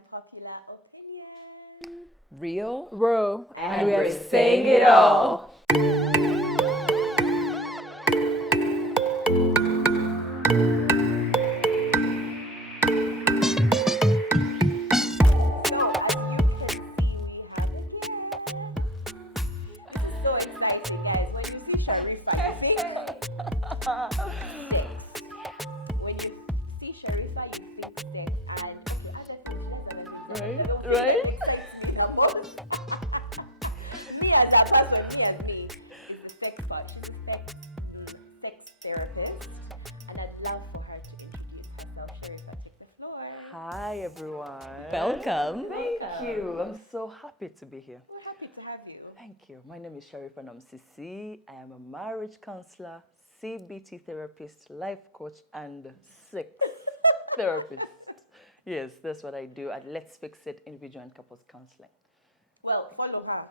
Unpopular Opinion. Real, Raw, And we are we're saying it all. So, as you can see, we have a guest. I'm so excited, guys. When you see Sharifa, you think sex. When you see Sharifa, you think sex. And okay, other things, right? excites me the most. Me as a person, me as me, is the sex part. She's a sex therapist, and I'd love for her to introduce herself. Sharifa, take the floor. Hi everyone. Welcome. Thank Welcome. you. I'm so happy to be here. We're happy to have you. Thank you. My name is Sharifa Namusisi. I am a marriage counselor, CBT therapist, life coach, and sex therapist. Yes, that's what I do at Let's Fix It Individual and Couples Counseling. Well, follow her.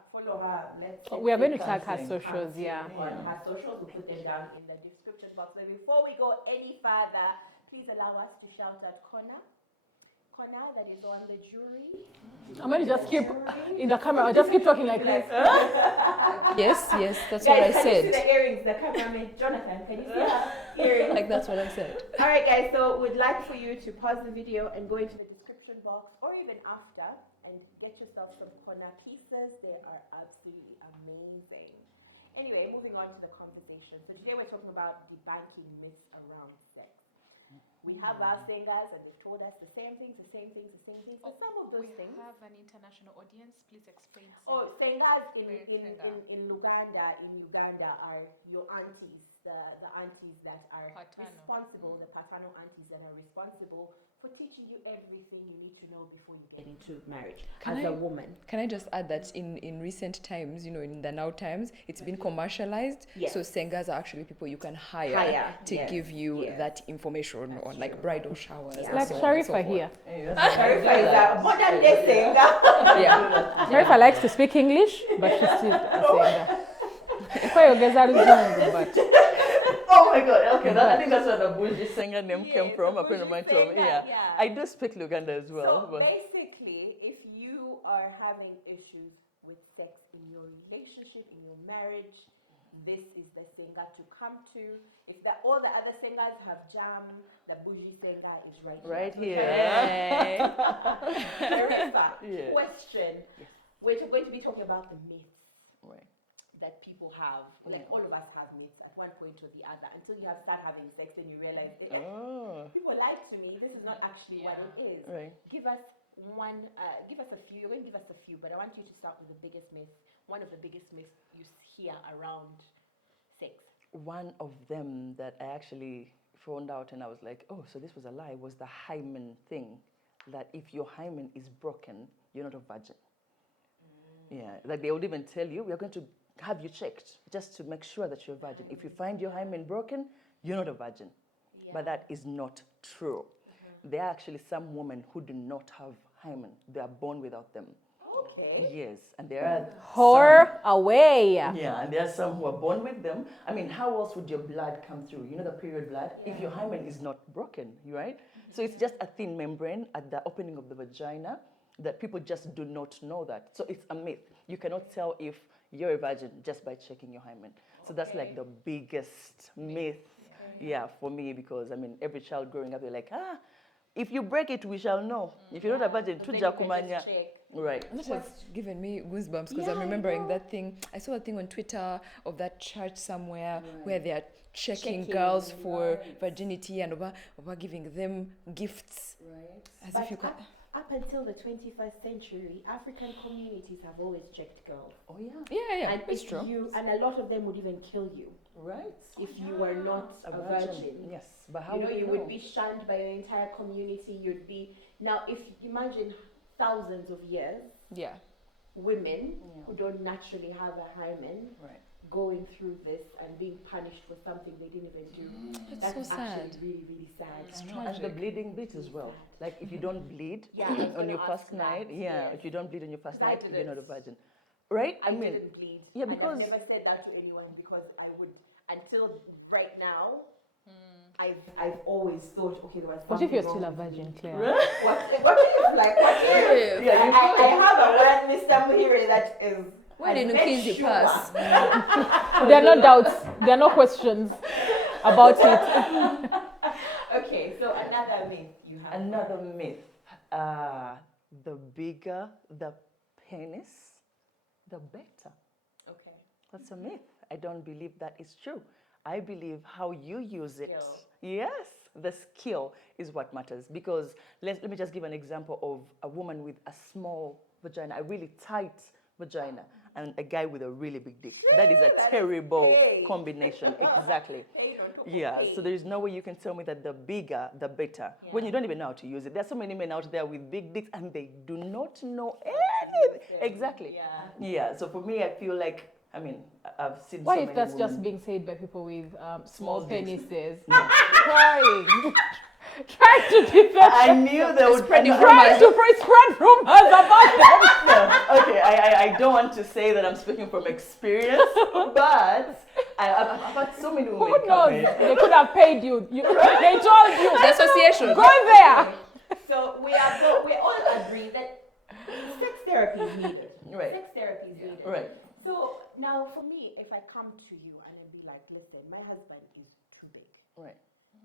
Let's We are going to Counseling. tag her socials, yeah. On her socials, we'll put them down in the description box. But before we go any further, please allow us to shout out Connor, that is on the jury. I'm going to just keep in the camera. I'll just keep talking like this. Yes, that's Guys, what I can you see said. the earrings? The cameraman, Jonathan, can you see her earrings? Like that's what I said. All right, guys. So we'd like for you to pause the video and go into the description box, or even after, and get yourself some Connor pieces. They are absolutely amazing. Anyway, moving on to the conversation. So today we're talking about debunking myths around sex. We have our singers, and they've told us the same things. And some of those We things. have an international audience. Please explain. Oh, singers in Senga. Uganda are your aunties, the aunties that are Paternal. responsible, the paternal aunties that are responsible for teaching you everything you need to know before you get into marriage Can as I- a woman. Can I just add that in recent times, in the now times, it's been commercialized. Yes. So singers are actually people you can hire to yes, give you yes. that information on like bridal showers. Yeah. and Like so on and so Sharifa forth. here. Sharifa is a modern day singer. Yeah. Sharifa likes to speak English, but she's still a singer. But Oh my God. Okay, I think that's where the bougie singer name came Yes, from. the A friend of mine bougie told me. singer, Yeah. yeah. I do speak Luganda as well. So but basically, if you are having issues with sex in your relationship, in your marriage, this is the singer to come to. If all the other singers have jam, the bougie singer is right here. Right here. Sharifa, Yes. question. We're going to be talking about the myths Right. that people have. Like all of us have myths at one point or the other until you have start having sex and you realize that Oh. people lied to me. This is not actually what it is. Right. Give us a few. You're going to give us a few, but I want you to start with the biggest myth. One of the biggest myths you hear around sex. One of them that I actually found out and I was like, oh, so this was a lie, was the hymen thing. That if your hymen is broken, you're not a virgin. Yeah, like they would even tell you, we're going to have you checked just to make sure that you're a virgin. If you find your hymen broken, you're not a virgin. Yeah. But that is not true. There are actually some women who do not have hymen. They are born without them. Okay. Yes, and there are whore away. yeah, and there are some who are born with them. I mean, how else would your blood come through? You know, the period blood, if your hymen is not broken, right? So it's just a thin membrane at the opening of the vagina that people just do not know that. So it's a myth. You cannot tell if you're a virgin just by checking your hymen. So that's like the biggest myth, for me, because I mean, every child growing up, they're like, if you break it, we shall know. If you're not a virgin, So then tuja you can kumanya. just check. Right. And that has given me goosebumps because Yeah, I'm I remembering know. that thing. I saw a thing on Twitter of that church somewhere where they are checking Checking, girls for right. virginity and over giving them gifts. Right. As But if you can. up until the 21st century, African communities have always checked girls. Oh, yeah. Yeah, And it's if true. and a lot of them would even kill you Right. if you were not a virgin. Yes. But how You know, would you would be shunned by your entire community. You'd be now. If you imagine thousands of years, Yeah. women who don't naturally have a hymen Right. going through this and being punished for something they didn't even do. That's so actually sad. really, really sad. It's And the tragic. bleeding bit as well. Like if you don't bleed Yeah, I was on gonna your ask first that, night, yes. if you don't bleed on your first 'Cause I night, you're not a didn't. virgin. Right? I didn't bleed. Yeah, And because- I've never said that to anyone because I would, until right now, I've always thought, okay, there was What something if you're wrong still a with me. virgin, Claire? What if, like, what if? Yeah, you I have a one Mr. Muhire that is. Why has didn't made kids sure. pass? There are no doubts. There are no questions about it. Okay, so another myth you have. Another myth. The bigger the penis, the better. Okay. That's a myth. I don't believe that is true. I believe how you use it. Skill. Yes, the skill is what matters. Because let me just give an example of a woman with a small vagina, a really tight vagina, and a guy with a really big dick. That is a terrible combination. Exactly. Yeah, so there is no way you can tell me that the bigger, the better, when you don't even know how to use it. There are so many men out there with big dicks and they do not know anything. Exactly. Yeah, so for me, I feel like, I mean, I've seen What so if many that's women. just being said by people with small dicks. penises? Trying. Trying to defend. I knew they would Trying to spread rumors about them. No, okay, I don't want to say that I'm speaking from experience, but I've had so many women Who come knows? in. They could have paid you. They told you. The association. Go there. So we all agree that sex therapy is needed. Right. Sex therapy is needed. Right. So now for me, if I come to you and I'd be like, listen, my husband is too big Right.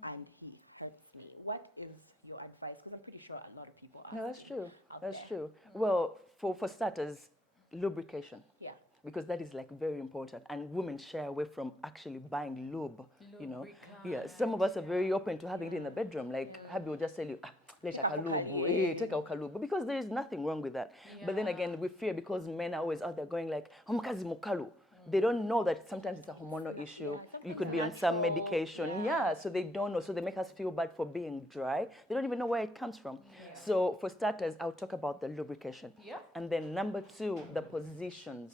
and he hurts me, what is your advice? Because I'm pretty sure a lot of people are. No, that's true. out That's there. true. Well, for starters, lubrication. Yeah. Because that is like very important, and women shy away from actually buying lube. You know, yeah. Some of us are very open to having it in the bedroom. Like Habi will just tell you, let's take a lube, take a lube, because there is nothing wrong with that. But then again, we fear because men are always out there going like, "Omukazi mukalu." They don't know that sometimes it's a hormonal issue. You could be on some medication. Yeah, so they don't know. So they make us feel bad for being dry. They don't even know where it comes from. So for starters, I'll talk about the lubrication. Yeah. And then number two, the positions.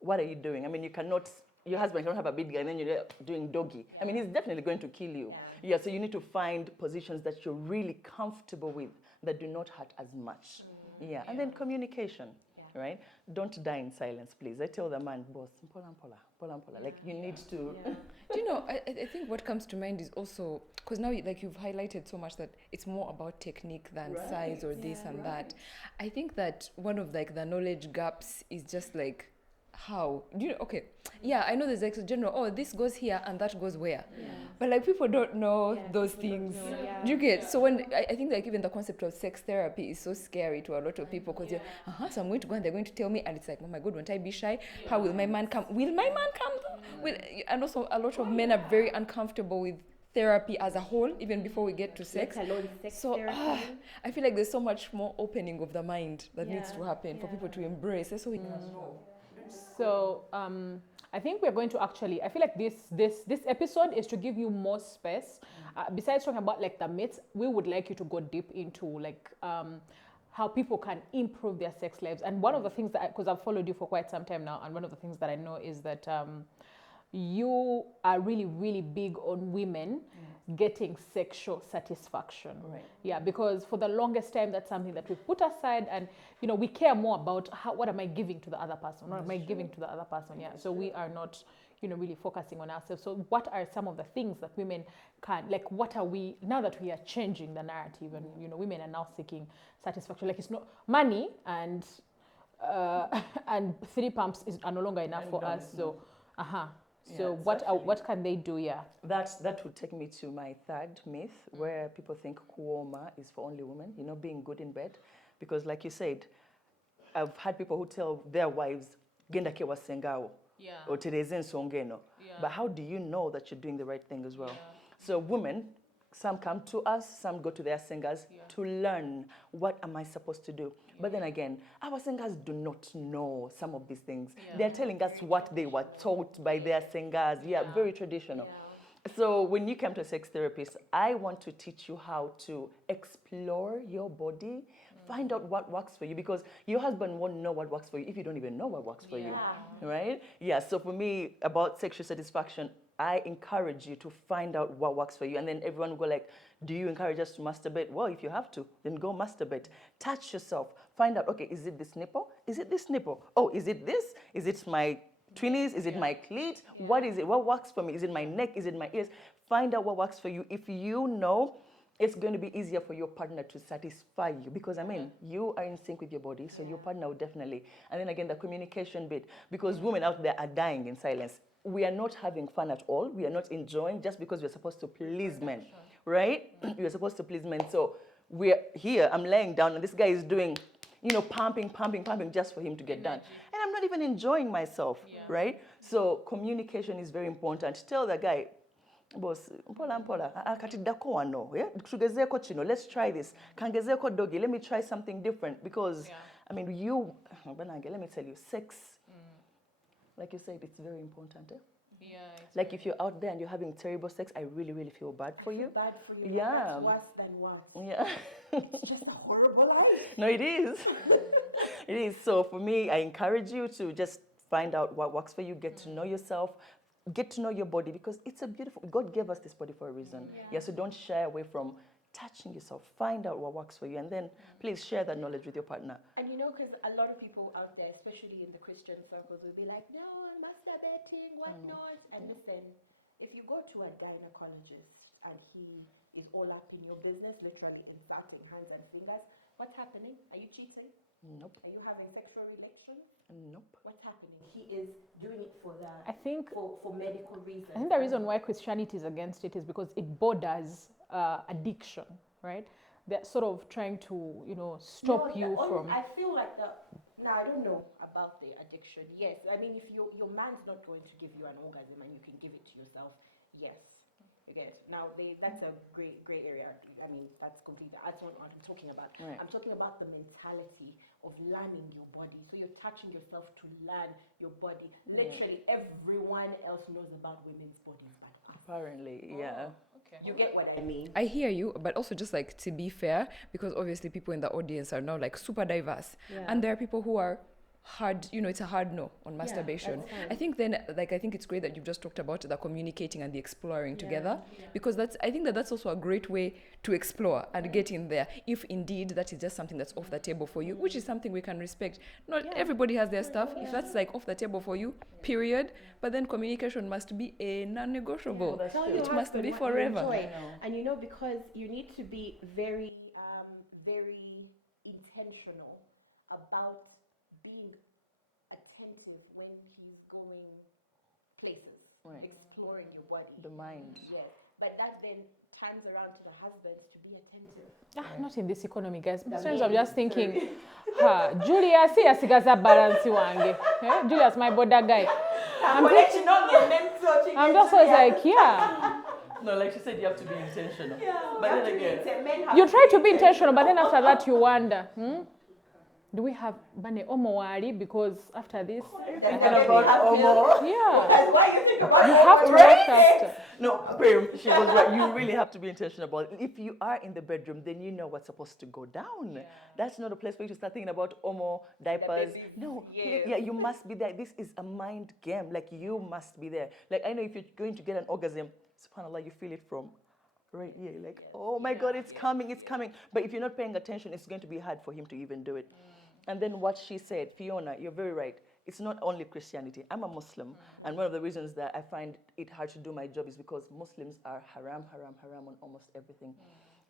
What are you doing? I mean, you cannot, your husband cannot have a big guy and then you're doing doggy. I mean, he's definitely going to kill you. Yeah, so you need to find positions that you're really comfortable with that do not hurt as much. Yeah, and then communication, right? Don't die in silence, please. I tell the man, boss, pola, like you need to. Do you know, I think what comes to mind is also, because now like you've highlighted so much that it's more about technique than size or this and that. I think that one of like the knowledge gaps is just like, how do you know? Okay, yeah, I know there's like a general, oh, this goes here and that goes where, but like people don't know those things. Do you get? So when I think like even the concept of sex therapy is so scary to a lot of people, because you're so I'm going to go and they're going to tell me, and it's like, oh my god, won't I be shy? How will my man come? Will my man come? Will, and also a lot of men are very uncomfortable with therapy as a whole, even before we get to sex. Let alone sex So therapy. I feel like there's so much more opening of the mind that needs to happen for people to embrace. So we can know. So I think we're going to actually, I feel like this episode is to give you more space. Besides talking about like the myths, we would like you to go deep into like how people can improve their sex lives. And one of the things that, because I've followed you for quite some time now, and one of the things that I know is that you are really, really big on women getting sexual satisfaction. Right. Yeah, because for the longest time, that's something that we put aside, and you know, we care more about what am I giving to the other person? What am I giving to the other person? Yeah, so we are not, you know, really focusing on ourselves. So what are some of the things that women can, like, what are we, now that we are changing the narrative, and you know, women are now seeking satisfaction, like it's not money and 3 pumps are no longer enough for us. So so what can they do? Yeah, That would take me to my third myth, where people think kuoma is for only women, you know, being good in bed. Because like you said, I've had people who tell their wives, genda ke wasengao, or tereze nsongeno. But how do you know that you're doing the right thing as well? So women, some come to us, some go to their singers to learn, what am I supposed to do? But then again, our singers do not know some of these things. They're telling us what they were taught by their singers. Very traditional. So when you come to a sex therapist, I want to teach you how to explore your body, find out what works for you, because your husband won't know what works for you if you don't even know what works for you, right? Yeah, so for me, about sexual satisfaction, I encourage you to find out what works for you. And then everyone will go like, do you encourage us to masturbate? Well, if you have to, then go masturbate. Touch yourself. Find out, okay, is it this nipple? Is it this nipple? Oh, is it this? Is it my twinnies? Is it my cleat? What is it? What works for me? Is it my neck? Is it my ears? find out what works for you. If you know, it's going to be easier for your partner to satisfy you because, I mean, you are in sync with your body, so your partner will definitely. And then again, the communication bit, because women out there are dying in silence. We are not having fun at all. We are not enjoying just because we're supposed to please men, right? We're supposed to please men. So we're here, I'm laying down, and this guy is doing, pumping just for him to get done. And I'm not even enjoying myself, right? So communication is very important. Tell the guy, boss, mpola, akatiddako wano, tugezeeko kino, let's try this. Kangezeeko doggy, let me try something different. Because, I mean, Banange, let me tell you, sex, like you said, it's very important. Yeah. Like if you're out there and you're having terrible sex, I really, really feel bad for you. Bad for you. Yeah. That's worse than worse. Yeah. It's just a horrible life. No, it is. It is. So for me, I encourage you to just find out what works for you, get to know yourself, get to know your body, because it's a beautiful, God gave us this body for a reason. Yeah, so don't shy away from touching yourself. Find out what works for you, and then please share that knowledge with your partner. And because a lot of people out there, especially in the Christian circles, will be like, no, I'm masturbating, whatnot. And listen, if you go to a gynecologist and he is all up in your business, literally inserting hands and fingers, what's happening? Are you cheating? Nope. Are you having sexual relations? Nope. What's happening? He is doing it for I think for medical reasons. I think the reason why Christianity is against it is because it borders addiction, right? They're sort of trying to, stop you from. I feel like now I don't know about the addiction. Yes, I mean if your man's not going to give you an orgasm and you can give it to yourself, yes. Again, now that's a gray area. I mean that's not what I'm talking about. Right. I'm talking about the mentality of learning your body. So you're touching yourself to learn your body. Literally everyone else knows about women's bodies, but Apparently, yeah. Okay. you get what I mean. I hear you, but also just like to be fair, because obviously people in the audience are now like super diverse, and there are people who are hard, it's a hard no on masturbation. I think it's great that you've just talked about the communicating and the exploring together, because I think that's also a great way to explore and get in there, if indeed that is just something that's off the table for you, which is something we can respect. Not everybody has their stuff. If that's like off the table for you, period. But then communication must be a non-negotiable. It must be forever. And because you need to be very, very intentional about being attentive when he's going places, exploring your body. The mind. Yes, but that then turns around to the husband to be attentive. Not in this economy, guys. Sometimes I'm just thinking, Julia, see asigaza balance wange. Julia's my border guy. I'm just always like, yeah. No, like she said, you have to be intentional. But then again, You try to be intentional, but then after that you wonder, do we have Bane Omowari? Because after this, thinking about Omo. yeah, Why you think about you have to rush after. No, Prim, she was right. You really have to be intentional about it. If you are in the bedroom, then you know what's supposed to go down. Yeah. That's not a place for you to start thinking about Omo, diapers. No, you must be there. This is a mind game. Like, you must be there. Like, I know if you're going to get an orgasm, subhanAllah, you feel it from right here. Like, oh my God, it's coming, it's coming. But if you're not paying attention, it's going to be hard for him to even do it. And then what she said, Fiona, you're very right. It's not only Christianity. I'm a Muslim, and one of the reasons that I find it hard to do my job is because Muslims are haram on almost everything.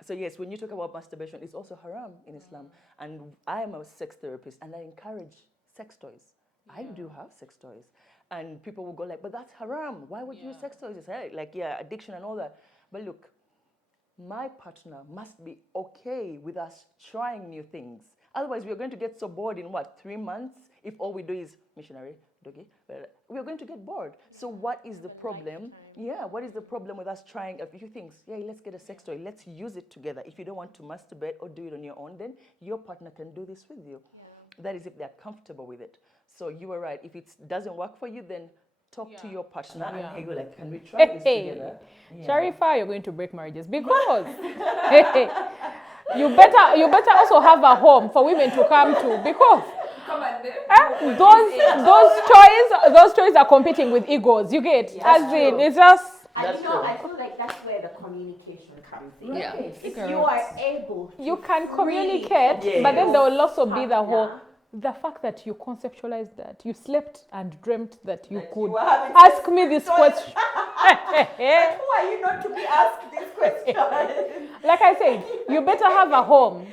So yes, when you talk about masturbation, it's also haram in Islam. And I am a sex therapist, and I encourage sex toys. I do have sex toys. And people will go like, but that's haram. Why would you use sex toys? It's like, addiction and all that. But look, my partner must be okay with us trying new things. Otherwise, we're going to get so bored in 3 months if all we do is missionary, doggy. We're going to get bored. So what is the problem? Yeah, what is the problem with us trying a few things? Yeah, let's get a sex toy. Let's use it together. If you don't want to masturbate or do it on your own, then your partner can do this with you. Yeah. That is if they're comfortable with it. So you were right. If it doesn't work for you, then talk to your partner and go like, can we try this together? Yeah. Sharifa, you're going to break marriages because you better also have a home for women to come to, because those toys are competing with egos. You get, it's just. I feel like that's where the communication comes in. Yeah. If you are able to You can communicate, but then there will also be the fact that you conceptualized that. You slept and dreamt that you could ask me this question. Who are you not to be asked this question? Like I said, you better have a home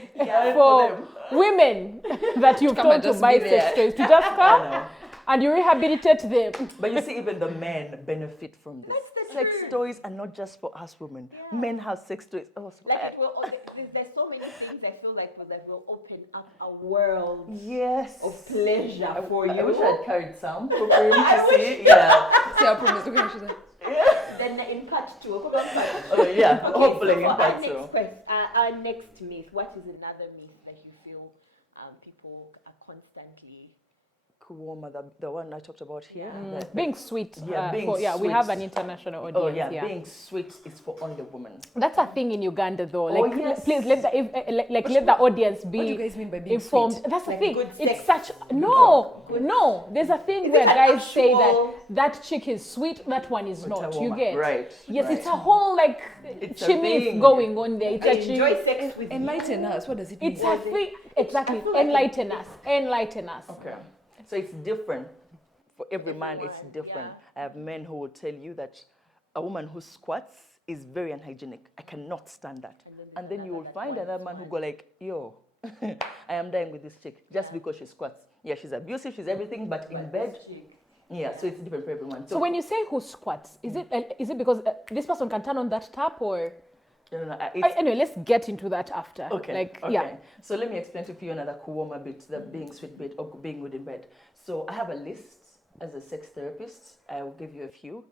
for women that you've Come and told to just buy be there. sex toys to just come and you rehabilitate them. But you see, even the men benefit from this. That's the Sex truth. toys are not just for us women. Men have sex toys. Oh, so Like it will, there's so many things I feel like that will open up a world yes. of pleasure for you. I wish I'd carried some for Prim to see. Yeah. See, I promise. Look at she's like, Then in part 2, we'll put on part 2. Oh, yeah. Okay, Hopefully so in for part 2. our next myth, what is another myth that you feel people are constantly... Kuwoma, the one I talked about here. that- Being sweet. Yeah, being we sweet. have an international audience. Oh yeah, being sweet is for only women. That's a thing in Uganda, though. Oh, Like, yes. please let let the audience be what do you guys mean by being informed. sweet? That's the Like thing. good It's sex. such no. There's a thing where it an guys say actual- that chick is sweet, that one is not. You Utawoma. get Right. Yes, right. it's a whole like It's a chimney thing. going on there. It's I a enjoy sex with enlighten us. What does it mean? It's a thing. Exactly. I feel like Enlighten us. Enlighten us. Okay. So it's different. For every man, it's Everyone, different. yeah. I have men who will tell you that a woman who squats is very unhygienic. I cannot stand that. And then you will find another man who go like, yo, I am dying with this chick just because she squats. Yeah, she's abusive, she's everything, but in bed, yeah, so it's different for everyone. So when you say who squats, is it because this person can turn on that tap or? no, Anyway, let's get into that after. Okay. Like, yeah. So let me explain to you another Kuwoma bit, the being sweet bit or being good in bed. So I have a list as a sex therapist. I will give you a few.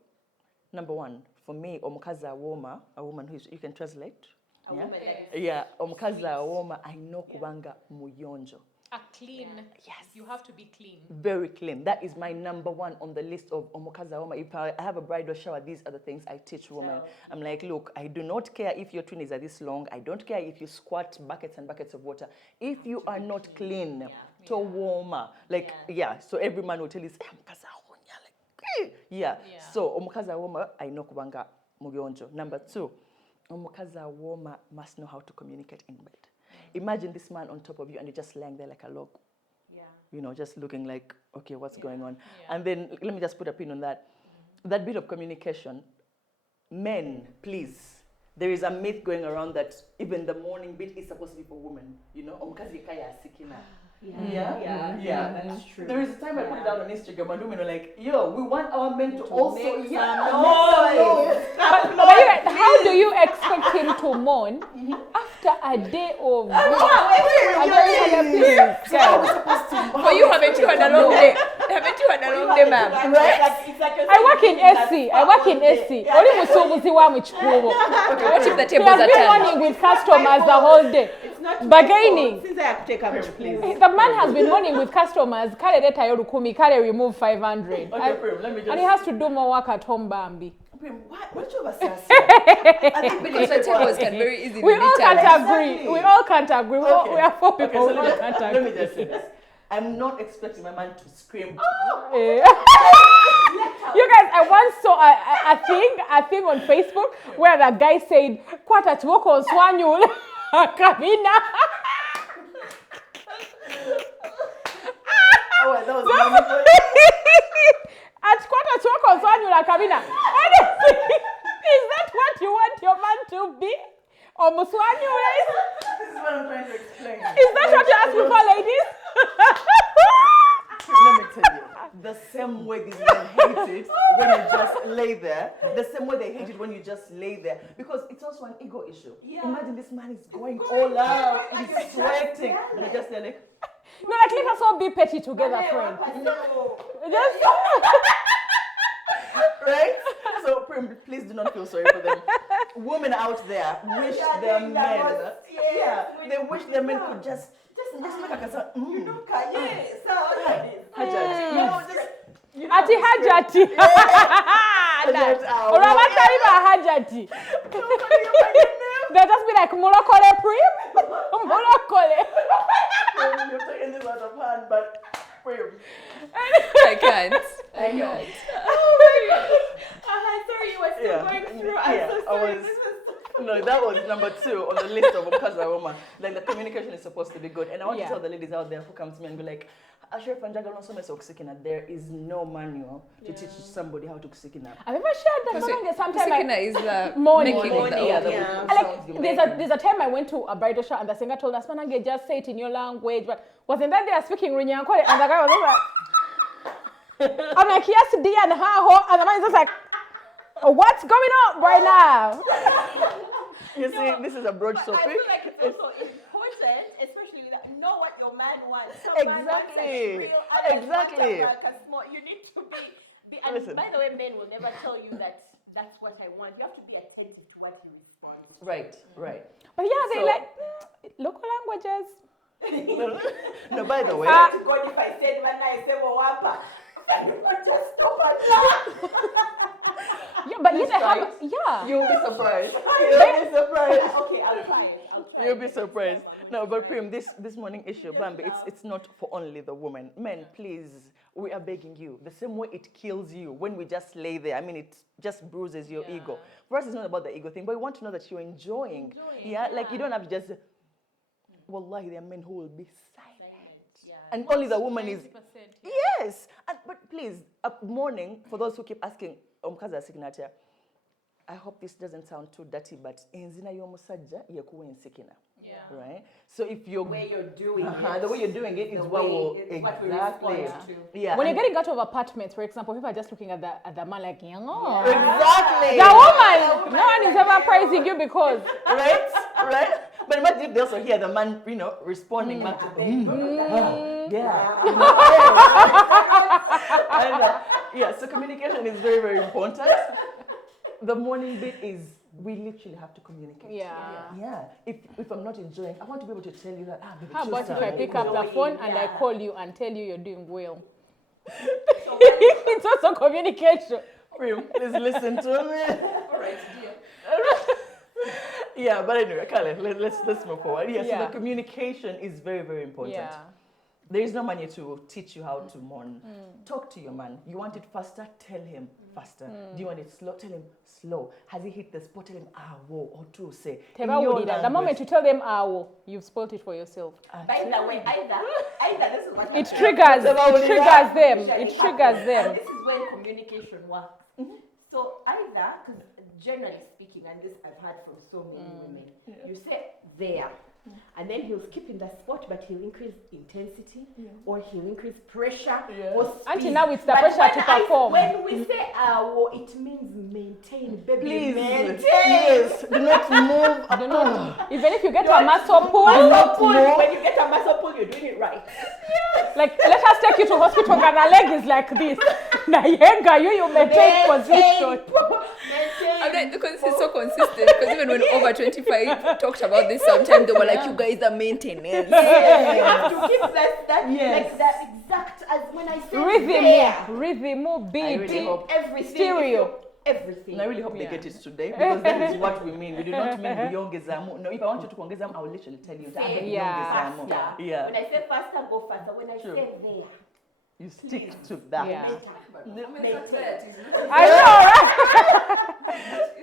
Number 1, for me, omukazi awoma, a woman who you can translate. a woman that is... Yeah, omukazi awoma, I know kubanga muyonjo. A clean. Yes. You have to be clean. Very clean. That is my number 1 on the list of omukazi awoma. If I have a bridal shower, these are the things I teach women. I'm like, look, I do not care if your twinnies are this long. I don't care if you squat buckets and buckets of water. If you are not clean, to warmer, like, so every man will tell you, omukazi awoma, like, yeah. So omukazi awoma, I know kubanga muyonjo. Number 2, omukazi awoma must know how to communicate in bed. Imagine this man on top of you and you're just lying there like a log. Yeah. You know, just looking like, okay, what's going on? And then let me just put a pin on that. That bit of communication, men, please. There is a myth going around that even the morning bit is supposed to be for women. You know, omukazi kaya sikina. Yeah, that's true. There is a time I put it out on Instagram and women were like, yo, we want our men to also make make some some noise. noise. But anyway, how do you expect him to mourn after a day of... For you, haven't you had a long day? Haven't you had a long day, ma'am? I work in SC. Only musubuzi wa mu kikubo. What if the He tables has are been turned? mourning with customers the whole day. It's not Bargaining. Since I have to take a please. The man has been mourning with customers. Kale leta yo lukumi, kale remove 500. Okay, Prim, let me just... And he has to do more work at home, Bambi. Prim, what you have said? Because the tables can very easily We be all can't turned. agree. We all can't agree. We are 4 people. So We all can't let me agree. just say this. I'm not expecting my man to scream. Eh. You guys, I once saw a thing on Facebook where the guy said, "Kwata chwoko nswanyule kabina." Oh, that was wonderful. At kwata chwoko nswanyule kabina. Honestly, is that what you want your man to be? Or muswanyule? This is what I'm trying to explain. Is that what you're asking for, ladies? Let me tell you, the same way these men hate it when you just lay there, the same way they hate it when you just lay there, because it's also an ego issue. Imagine this man is going all out, he's sweating, and you're just there like, No, like let us all be petty together, friend. Just right? So, Prim, please do not feel sorry for them. Women out there wish their men, they wish their men could just make a kasa. Hajat. No, just. Ati hajati. Oramatariba hajati. They just be like mulokole Prim. Mulokole. You're taking this out of hand, but Prim. I can't. Oh my god. Sorry, you were still Yeah. going through. Yeah, I'm so I sorry. was- This was No, that was number 2 on the list of Umkaza Woman. Like the communication is supposed to be good. And I want to tell the ladies out there who come to me and be like, Sharifa Namusisi, there is no manual to teach somebody how to kusikina. I've ever shared that sometimes. Kusikina is morning. making of the There's a time I went to a bridal shower and the singer told us, "Manage, just say it in your language." But wasn't that they are speaking Runyankore? And the guy was like, I'm like, yes, D and ha, and the man is just like, what's going on right now? You see, this is a broad topic. I feel like it's also important, especially with know what your man wants. So Exactly. Exactly. You need to be and Listen. by the way, men will never tell you that that's what I want. You have to be attentive to what he responds. Right. But yeah, they So- like local languages. No, by the way, God, if I said when I say Wapa, you could just stop at that. Yeah, but Please yet I try have, yeah. you'll be surprised. You'll be surprised. Okay, I'll try. You'll be surprised. No, but Prim, this morning issue, Bambi, it's not for only the women. Men, please, we are begging you. The same way it kills you when we just lay there. I mean, it just bruises your ego. For us, it's not about the ego thing, but we want to know that you're enjoying. Yeah, like you don't have to just. Wallahi, there are men who will be silent. And only the woman is. Yes. But please, morning, for those who keep asking, Omkaza signature, I hope this doesn't sound too dirty, but enzina yomusajja yekuwa ensikina. Right? So if you're The way you're doing the way you're doing it is what will exactly. Yeah. When you're getting out of apartments, for example, people are just looking at the man like, Exactly. the woman, no one is ever praising you because. Right? But imagine if they also hear the man, responding back to yeah, so communication is very, very important. The morning bit is we literally have to communicate. Yeah. If I'm not enjoying, I want to be able to tell you that. Baby, How about if I pick up the phone and I call you and tell you you're doing well? It's also communication. Prim, please listen to me. All right, dear. Yeah, but anyway, Kale, let's move forward. So Yeah. the communication is very, very important. Yeah. There is no money to teach you how to mourn. Talk to your man. You want it faster? Tell him faster. Do you want it slow? Tell him slow. Has he hit the spot? Tell him whoa, or two, say. In your The language. moment you tell them you've spoiled it for yourself. By the way, either this is what It happens. triggers them. It triggers And them. this is when communication works. So either, because generally speaking, and this I've heard from so many women, you say there, and then he'll skip in the spot, but he'll increase intensity, or he'll increase pressure, or speed. Until now it's the But pressure to perform. When we say it means maintain, baby, Please, maintain. yes, do not move. Do not. Even if you get a muscle pull, When you get a muscle pull, you're doing it right. like let us take you to hospital and the leg is like this. Nayenga, you maintain position. I'm like, because it's so consistent. Because even when over 25 talked about this, sometimes they were like, "You guys are maintenance." You have to keep that like that exact as when I say there. Rhythm, beat, I really hope. Everything. stereo. Everything. And I really hope they get it today, because that is what we mean. We do not mean buyongezamu. No, if I want you to kongezamu, I will literally tell you that. Yeah. Yeah. When I say faster, go faster. When I say there, You stick to that. Yeah. maintain. I know,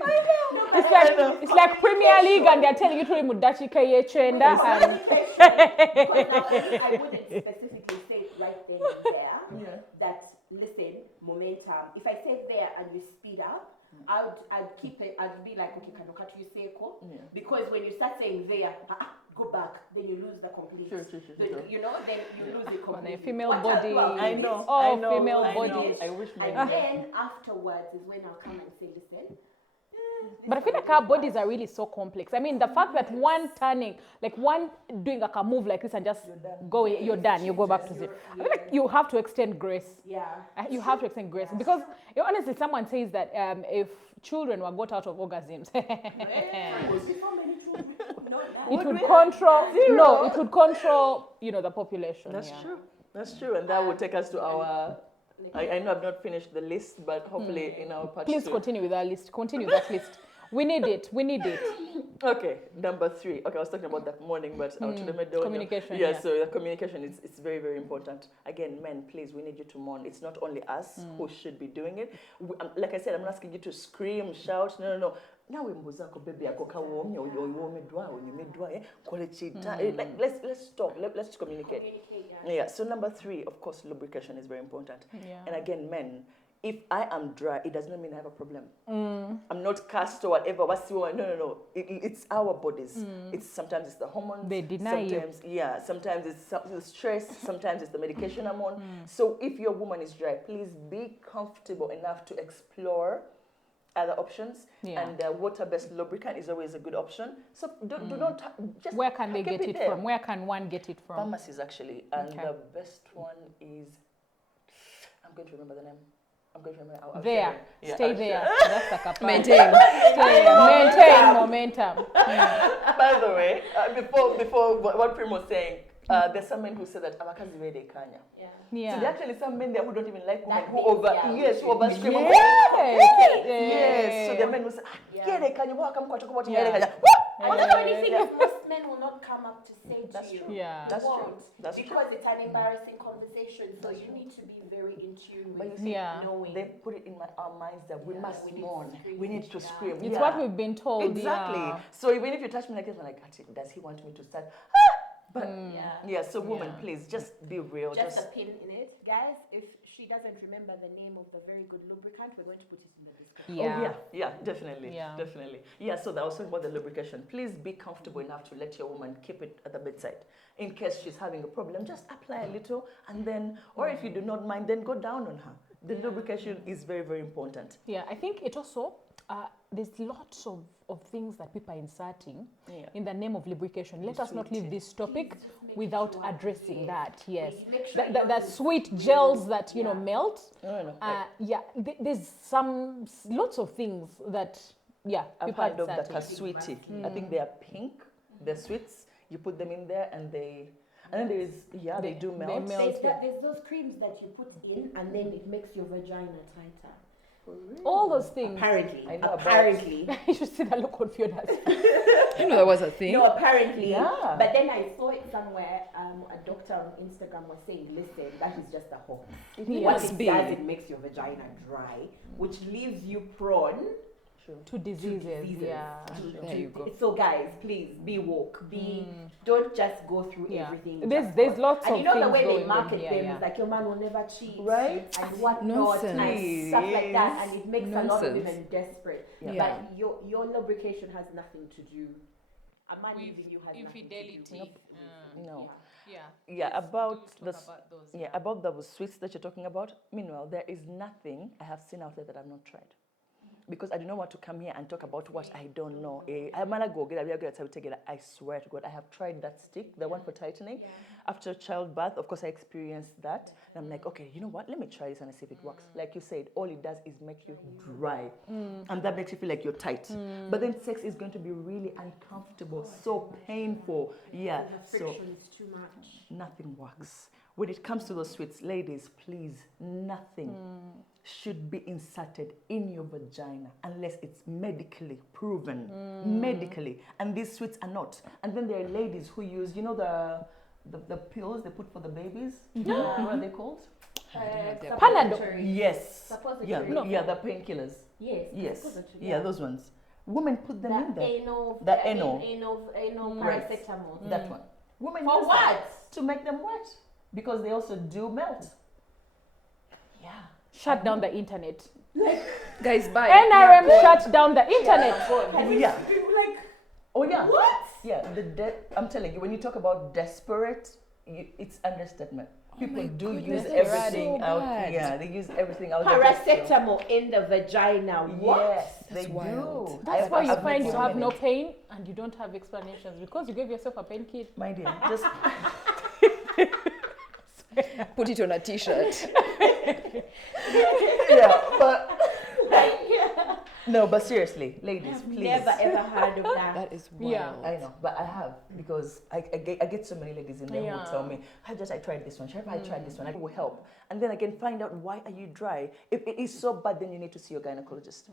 right? It's like Premier League and they're telling you to mudachi kaye chenda and Because now I wouldn't specifically say it right then and there that listen, momentum. If I say there and you speed up, I'd keep it. I'd be like, okay, kanokatu you say ko, because when you start saying there, go back, then you lose the complete. Sure. Then you lose it completely. female What body. I I know. Oh, I know, female I know. bodies. I wish my And then afterwards is when I'll come and say, listen. But I feel like our bodies are really so complex. I mean, the fact that one turning, like one doing like a move like this and just you're done, you go back to zero. I feel like you have to extend grace. Yeah. You have to extend grace because honestly, someone says that if children were got out of orgasms, it would control. No, it would control. The population. That's true. That's true, and that will take us to our. I know I've not finished the list, but hopefully in our part Please 2. continue with our list. Continue that list. We need it. Okay, number 3. Okay, I was talking about that morning, but out to the middle. Communication, Yeah, yeah. so the communication is very, very important. Again, men, please, we need you to mourn. It's not only us who should be doing it. Like I said, I'm not asking you to scream, shout. No. nawe mbuza ko baby yako kawomye oyomedwa onyemedwa kole chita like let's talk, let's communicate. Yeah, so number 3, of course, lubrication is very important. And again, men, if I am dry, it does not mean I have a problem. I'm not cast or whatever. No. It's our bodies. Sometimes it's the hormones. They deny sometimes, you. Yeah, sometimes it's the stress. Sometimes it's the medication I'm on. So if your woman is dry, please be comfortable enough to explore other options. And water-based lubricant is always a good option. So do not just. Where can they get it from? Where can one get it from? Pharmacies, actually. And the best one is, I'm going to remember the name. I'm going to remember. I'll there. Yeah, Stay there. That's the capacity. Maintain. Maintain momentum. By the way, before what Prim was saying, there's some men who say that abakazi vede kanya. Yeah. So there are actually some men there who don't even like women That who means, who overscream. Yes. So the men who say, "Kede kanya, wa come kwa choko Yeah. kanya." And the funny thing is, most men will not come up to say That's to you. true. Yeah. That's Won't, true. That's because true. it's an embarrassing conversation. So you need to be very in tune But you with see, knowing. they put it in our minds that we must we need to mourn. scream. We need to scream. It's what we've been told. Exactly. Yeah. So even if you touch me like this, I'm like, does he want me to start? But so woman, please just be real. Just a pin in it. Guys, if she doesn't remember the name of the very good lubricant, we're going to put it in the description. Yeah. Yeah, definitely. Yeah. Definitely. Yeah, so that was talking about the lubrication. Please be comfortable enough to let your woman keep it at the bedside. In case she's having a problem, just apply a little and then, or if you do not mind, then go down on her. The lubrication is very, very important. Yeah, I think it also, there's lots of things that people are inserting in the name of lubrication. Let us not leave this topic without addressing that. Yes, the sweet gels that melt. There's lots of things that I've people heard of are the inserting. Kaswiti. I think they are pink. They're sweets. You put them in there and then there is they do melt. There's those creams that you put in and then it makes your vagina tighter. All those things. Apparently. I know Apparently. You should see the look on Fiona's face. You know that was a thing. No, apparently. Yeah. But then I saw it somewhere. A doctor on Instagram was saying, listen, that is just a hoax. What must it be. does, it makes your vagina dry, which leaves you prone To diseases. Yeah. There you go. So guys, please be woke. Don't just go through everything. There's lots and of you know things the way they going market on here, them is like your man will never cheat, Right? And whatnot, Nonsense. and stuff like that, and it makes a lot of Nonsense. women desperate. Yeah. But your lubrication has nothing to do. A man With leaving you has nothing infidelity. to do. No. Yeah. Yeah, about Do the talk about those. about the sweets that you're talking about. Meanwhile, there is nothing I have seen out there that I've not tried. Because I do not want to come here and talk about what I don't know. I swear to God, I have tried that stick, the one for tightening. After childbirth, of course, I experienced that. And I'm like, okay, you know what? Let me try this and see if it works. Like you said, all it does is make you dry. And that makes you feel like you're tight. But then sex is going to be really uncomfortable, so painful. Yeah, The so friction is too much. nothing works. When it comes to those sweets, ladies, please, nothing should be inserted in your vagina unless it's medically proven. Medically. And these sweets are not. And then there are ladies who use, the pills they put for the babies. What are they called? Suppository. Yes. Suppository. Yeah, the painkillers. Yes. Suppository, Yeah, those ones. Women put them in The there. anal. The anal. Anal Right. paracetamol. That one. Women For use what? that to make them wet. Because they also do melt. Yeah. Shut down the internet. Guys, bye. NRM shut down the internet. Yeah. People like, Oh yeah. what? Yeah. I'm telling you, when you talk about desperate, it's understatement. People do use goodness, that's everything so out. bad. Yeah, they use everything out. there just to- Paracetamol in the vagina. What? Yes, That's they wild. do. That's why you I've find met you so have many. no pain and you don't have explanations because you gave yourself a pain kit. My dear, just Put it on a t-shirt. yeah, but no, but seriously, ladies, please. Never ever heard of that. That is wild. Yeah. I know, but I have because I get so many ladies in there Yeah. who tell me, I tried this one, Sharifa, I tried this one, it will help. And then I can find out why are you dry. If it is so bad, then you need to see your gynecologist.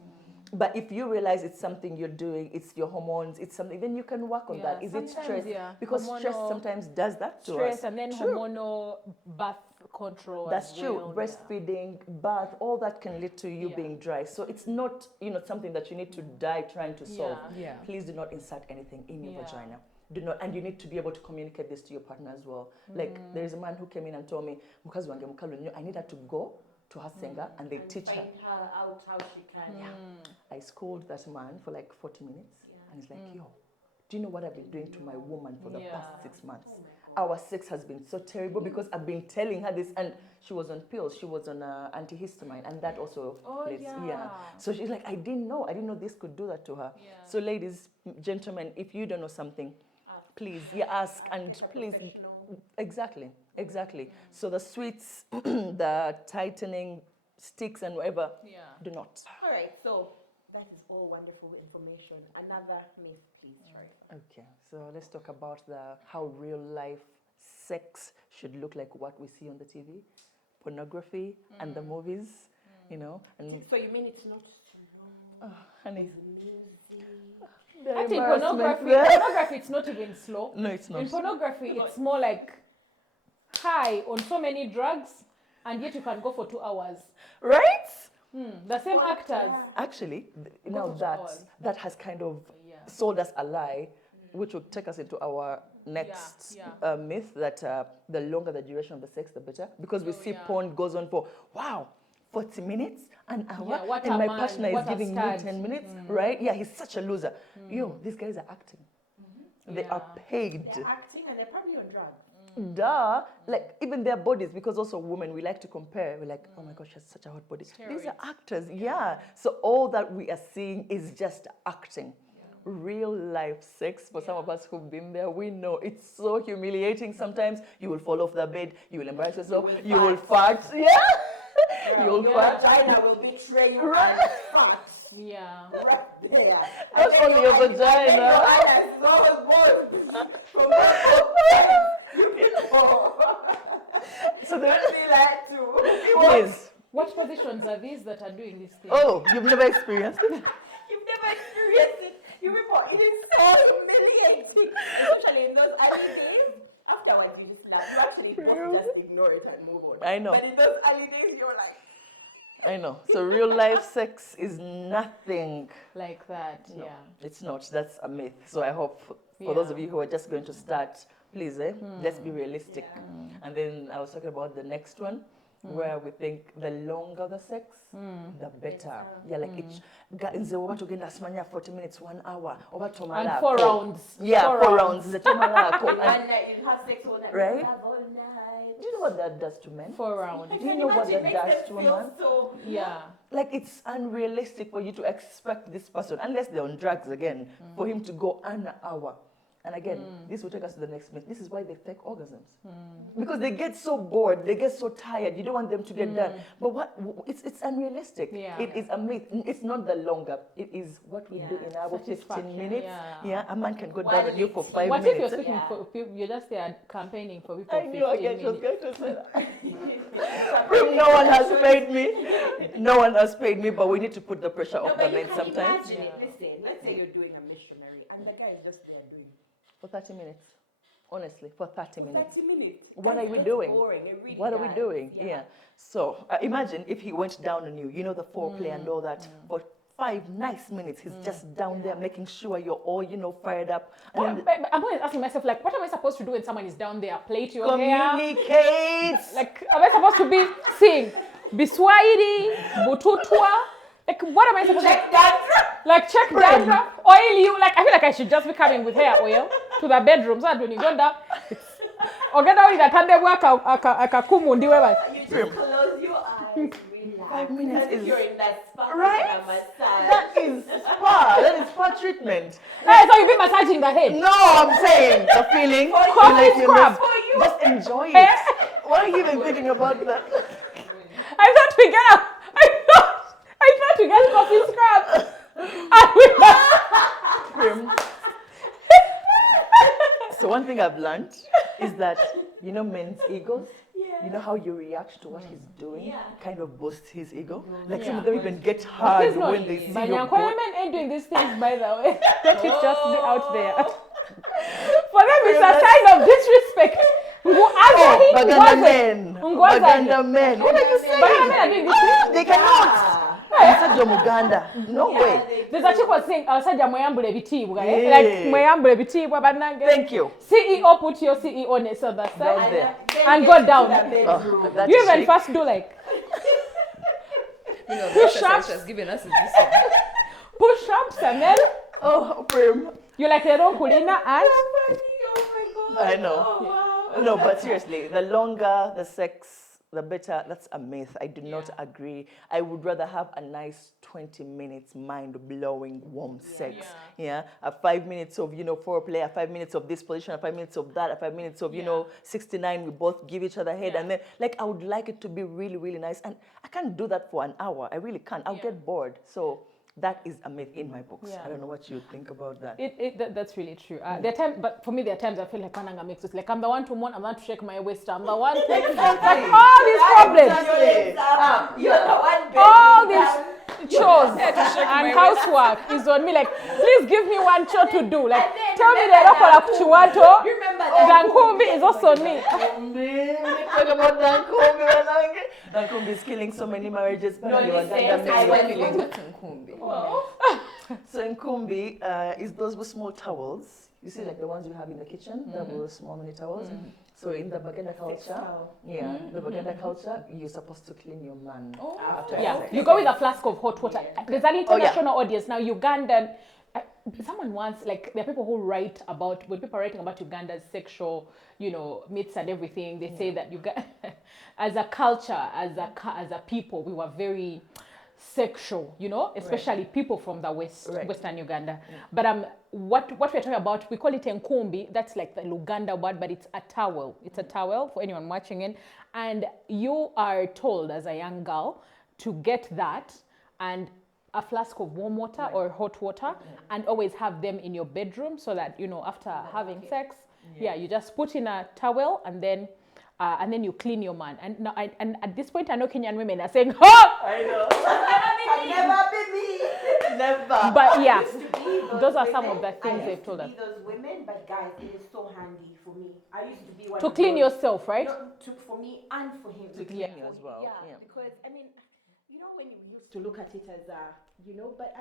But if you realize it's something you're doing, it's your hormones, it's something, then you can work on that. Is it sometimes, stress? yeah, Because stress hormonal sometimes does that to us. stress and then True. hormonal birth control. That's as true. well, Breastfeeding, bath, all that can lead to you Yeah. being dry. So it's not, something that you need to die trying to solve. Yeah. Please do not insert anything in your Yeah. vagina. Do not, and you need to be able to communicate this to your partner as well. Like there is a man who came in and told me, "Mukazi wange mukalu nnyo, I need her to go to her singer and they teach her." Find her out how she can. I schooled that man for like 40 minutes, and he's like, "Yo, do you know what I've been doing to my woman for the past 6 months? Our sex has been so terrible because I've been telling her this, and she was on pills, she was on antihistamine, and that also plays, So she's like, I didn't know this could do that to her. So ladies, gentlemen, if you don't know something, please, ask, and please, exactly. So the sweets, the tightening sticks and whatever, do not. All right, so that is all wonderful information. Another myth, please, Sharifa. Okay, so let's talk about how real life sex should look like what we see on the TV, pornography, and the movies, and So you mean it's not honey. I think pornography, it's not even slow. No, it's not. In pornography, it's more like high on so many drugs, and yet you can go for 2 hours. Right? The same actors. Actually, Go for 2 hours. that has kind of sold us a lie, which will take us into our next myth that the longer the duration of the sex, the better. Because we see porn goes on for, 40 minutes, an hour, what and a my man, partner what is a giving me stud. 10 minutes, right? Yeah, he's such a loser. Yo, these guys are acting. They are paid. they're acting and they're probably on drugs? Duh. Like, even their bodies, because also women, we like to compare. We're like, oh my gosh, she has such a hot body. These are actors, So all that we are seeing is just acting. Real life sex, for some of us who've been there, we know it's so humiliating. Sometimes you will fall off the bed, you will embarrass yourself, you will fart. You will fart. Vagina will betray you. Right. And fart. Yeah. Right there. Not only your vagina. So there, please. What positions are these that are doing this thing? Oh, you've never experienced it? You've never experienced it. You people, it is so humiliating. Especially in those early days. Afterwards, you just like, you actually supposed to just ignore it and move on. I know. But in those early days, you're like, I know. So real life sex is nothing. Like that, No, it's not. That's a myth. So I hope for those of you who are just going to start, please, let's be realistic. And then I was talking about the next one, where we think the longer the sex, the better. Yeah, like each in the water again, that's 40 minutes, 1 hour, over to And 4 rounds. Yeah, 4 rounds. The tomalako. one night you have sex all night. Right? Have all night. Do you know what that does to men? 4 rounds. Do you know what that does to a man? So, Yeah. Like, it's unrealistic for you to expect this person, unless they're on drugs again, for him to go an hour. And again, this will take us to the next myth. This is why they fake orgasms. Because they get so bored, they get so tired, you don't want them to get done. But it's unrealistic. Yeah. It is a myth. It's not the longer. It is what we do in our 15 minutes. Yeah. A man can go down on you for 5 What if minutes. you're speaking for people, you're just there campaigning for people I for knew 15 again she was minutes? going to say that. Prim, no one has paid me. No one has paid me, but we need to put the pressure off the but you men can sometimes. imagine it. Listen, let's say you're doing a missionary and the guy is just there doing For 30 minutes. Honestly, for 30 minutes. 30 minutes. What And are we it's doing? Boring. It really What are we does. doing? Yeah. So imagine if he went down on you, the foreplay and all that, for 5 nice minutes. He's just down there making sure you're all, fired up. And then I'm always asking myself, like, what am I supposed to do when someone is down there? Play to your hair? communicate. Like, am I supposed to be sing Biswahili, Bututwa? Like, what am I supposed to Check that. like check dandruff, oil you? Like, I feel like I should just be coming with hair oil to the bedroom so that when you go down, ogenda uli gatande bwaka akakumu wewe. You just close your eyes, relax. 5 minutes As if is you're in that spa right? and a massage. That is spa. That is spa treatment. Hey, so you be massaging the head. No, I'm saying the feeling. Coffee scrub. Just enjoy it. Why are you even thinking about that? I thought we get I thought we get coffee scrub. And we Prim. So one thing I've learned is that, men's egos, how you react to what he's doing kind of boosts his ego. Like some of them even get hard when they see your Banyanko body. women ain't doing these things, by the way. Let it just be out there. For them, it's a sign of disrespect. Baganda men. Uganda men. What are you saying? Baganda men are doing this thing? They cannot. Omusajja Muganda. No way. There's a chick was saying, abasajja mweyambule ebitiibwa. Yeah. Like, mweyambule ebitiibwa, bannange. Thank you. CEO, put your CEO name on the Down side. there. And go down. Oh, that's You even chic. first do like You know, the Push exercise ups. she has given us is this one. push-ups and then Oh, Prim. you like Lero Kulina and I know. No, but seriously, the longer the sex, the better. That's a myth. I do not agree. I would rather have a nice 20 minutes mind-blowing warm sex. Yeah. A 5 minutes of, foreplay, a 5 minutes of this position, a 5 minutes of that, a 5 minutes of, 69, we both give each other head. And then, I would like it to be really, really nice. And I can't do that for an hour. I really can't. I'll get bored. So that is a myth in my books. Yeah. I don't know what you think about that. That's really true. There are times, but for me, there are times I feel like Kananga makes it. Like I'm the one to mourn, I'm the one to shake my waist, I'm the one to like all these problems, You're the one all these chores and housework is on me. Like, please give me one chore to do. Like, tell me the local Kuchiwato. Remember that. Gankumbi is also on me. Talk about Dankumbi. Dankumbi is killing so many marriages. But you listen, Uganda I men went are killing. What's in Kumbi? So in Kumbi is those with small towels. You see, like the ones you have in the kitchen, those small mini towels. So in the Baganda culture, the Baganda culture, you're supposed to clean your man after Yeah, sex. you go with a flask of hot water. There's an international audience now. Ugandan. Someone once, like, there are people who write about, when people are writing about Uganda's sexual, myths and everything, they say that as a culture, as a people, we were very sexual, especially people from the Western Uganda. But what we're talking about, we call it enkumbi. That's like the Luganda word, but it's a towel. It's a towel for anyone watching it. And you are told as a young girl to get that and a flask of warm water or hot water and always have them in your bedroom so that, after having sex, you just put in a towel and then you clean your man. And now, and at this point, I know Kenyan women are saying, "Oh!" I know. Never be me. Never. But yeah, Those those are women, some of the things they've told I us. used to be those women, but guys, it is so handy for me. I used to be one To of clean those- yourself, right? for me and for him. To clean you as well. Yeah, because when you used to look at it as a, but